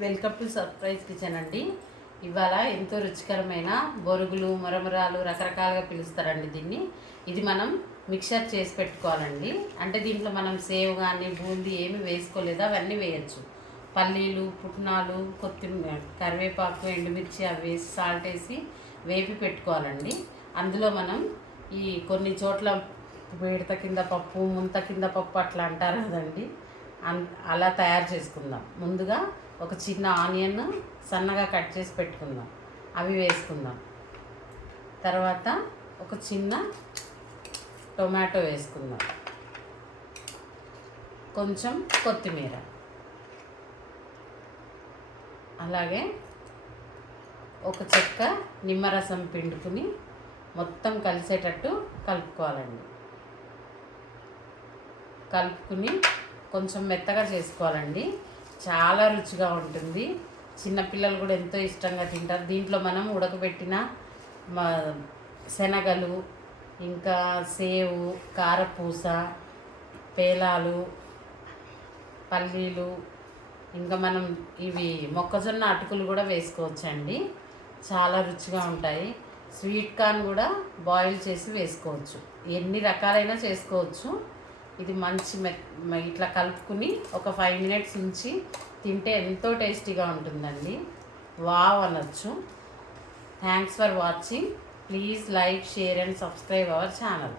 Welcome to surprise kitchen అండి. ఇవాళ ఎంతో రుచికరమైన బొరుగులు మురమురాలు రకరకాలుగా పిలుస్తారండి దీన్ని. ఇది మనం మిక్చర్ చేసి పెట్టుకోవాలండి. అంటే దీంట్లో మనం సేవ్ కానీ బూందీ ఏమి వేసుకోలేదు అవన్నీ వేయచ్చు. పల్లీలు పుట్నాలు కొత్తిమీర కరివేపాకు ఎండుమిర్చి అవి వేసి సాల్ట్ వేసి వేపి పెట్టుకోవాలండి. అందులో మనం ఈ కొన్ని చోట్ల వేడత కింద పప్పు ముంత కింద పప్పు అట్లా అంటారు కదండి. అలా తయారు చేసుకుందాం. ముందుగా ఒక చిన్న ఆనియన్ సన్నగా కట్ చేసి పెట్టుకుందాం. అవి వేసుకుందాం. తర్వాత ఒక చిన్న టొమాటో వేసుకుందాం. కొంచెం కొత్తిమీర. అలాగే ఒక చెక్క నిమ్మరసం పిండుకుని మొత్తం కలిసేటట్టు కలుపుకోవాలండి. కలుపుకుని కొంచెం మెత్తగా చేసుకోవాలండి. చాలా రుచిగా ఉంటుంది. చిన్నపిల్లలు కూడా ఎంతో ఇష్టంగా తింటారు. దీంట్లో మనం ఉడకబెట్టిన శనగలు ఇంకా సేవు కారపూస పేలాలు పల్లీలు ఇంకా మనం ఇవి మొక్కజొన్న అటుకులు కూడా వేసుకోవచ్చండి. చాలా రుచిగా ఉంటాయి. స్వీట్ కార్న్ కూడా బాయిల్ చేసి వేసుకోవచ్చు. ఎన్ని రకాలైనా చేసుకోవచ్చు. ఇది మంచి మె మ- ఇట్లా కలుపుకుని ఒక ఫైవ్ మినిట్స్ ఉంచి తింటే ఎంతో టేస్టీగా ఉంటుందండి. వావ్ అనొచ్చు. Thanks for watching please like share and subscribe our channel